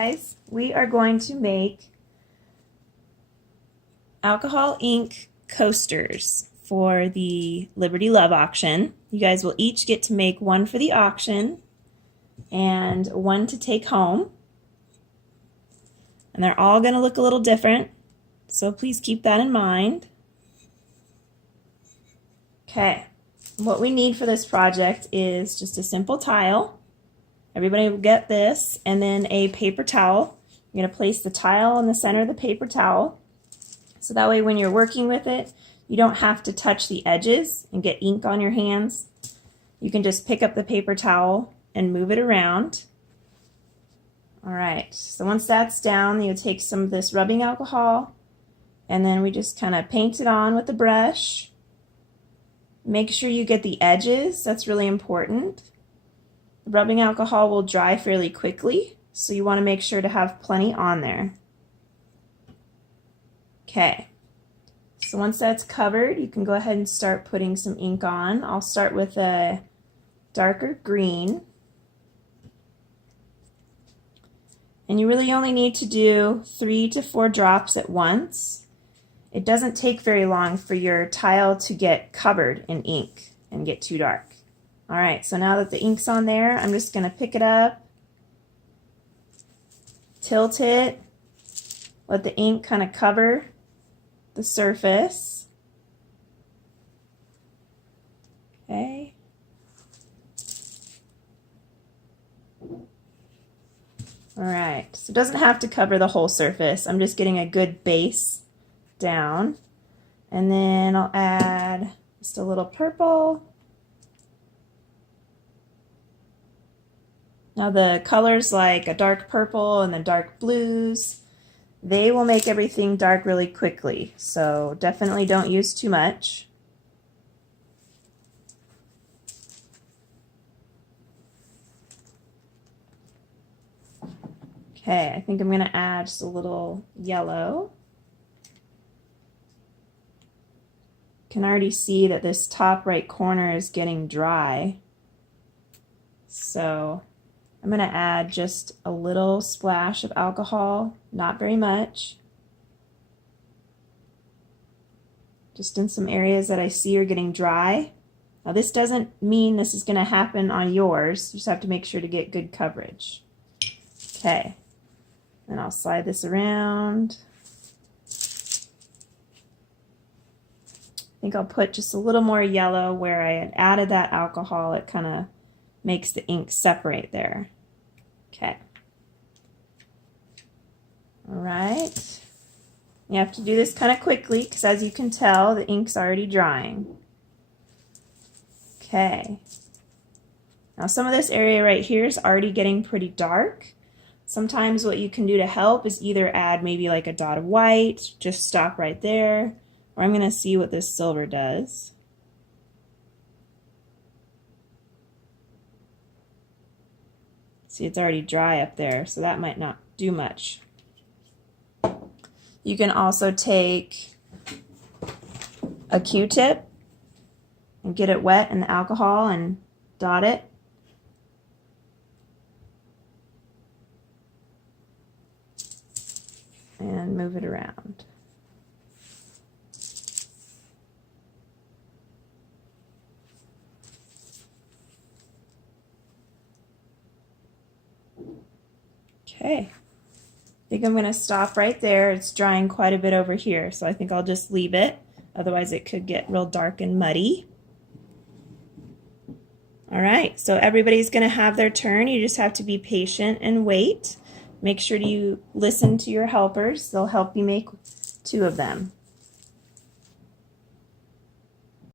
guys, we are going to make alcohol ink coasters for the Liberty Love auction. You guys will each get to make one for the auction and one to take home. And they're all going to look a little different, so please keep that in mind. Okay, what we need for this project is just a simple tile. Everybody will get this, and then a paper towel. You're going to place the tile in the center of the paper towel, so that way when you're working with it, you don't have to touch the edges and get ink on your hands. You can just pick up the paper towel and move it around. All right, so once that's down, you'll take some of this rubbing alcohol, and then we just kind of paint it on with the brush. Make sure you get the edges, that's really important. The rubbing alcohol will dry fairly quickly, so you want to make sure to have plenty on there. Okay, so once that's covered, you can go ahead and start putting some ink on. I'll start with a darker green. And you really only need to do 3 to 4 drops at once. It doesn't take very long for your tile to get covered in ink and get too dark. All right, so now that the ink's on there, I'm just going to pick it up, tilt it, let the ink kind of cover the surface. Okay. All right, so it doesn't have to cover the whole surface. I'm just getting a good base down. And then I'll add just a little purple. Now the colors like a dark purple and the dark blues, they will make everything dark really quickly, so definitely don't use too much. Okay, I think I'm going to add just a little yellow. You can already see that this top right corner is getting dry, so I'm going to add just a little splash of alcohol, not very much. Just in some areas that I see are getting dry. Now this doesn't mean this is going to happen on yours. You just have to make sure to get good coverage. Okay, then I'll slide this around. I think I'll put just a little more yellow where I had added that alcohol. It kind of makes the ink separate there. Okay. All right. You have to do this kind of quickly because, as you can tell, the ink's already drying. Okay. Now some of this area right here is already getting pretty dark. Sometimes what you can do to help is either add maybe like a dot of white, just stop right there, or I'm going to see what this silver does. See, it's already dry up there, so that might not do much. You can also take a Q-tip and get it wet in the alcohol and dot it. And move it around. Okay, I think I'm going to stop right there. It's drying quite a bit over here, so I think I'll just leave it. Otherwise it could get real dark and muddy. All right, so everybody's going to have their turn. You just have to be patient and wait. Make sure you listen to your helpers. They'll help you make 2 of them.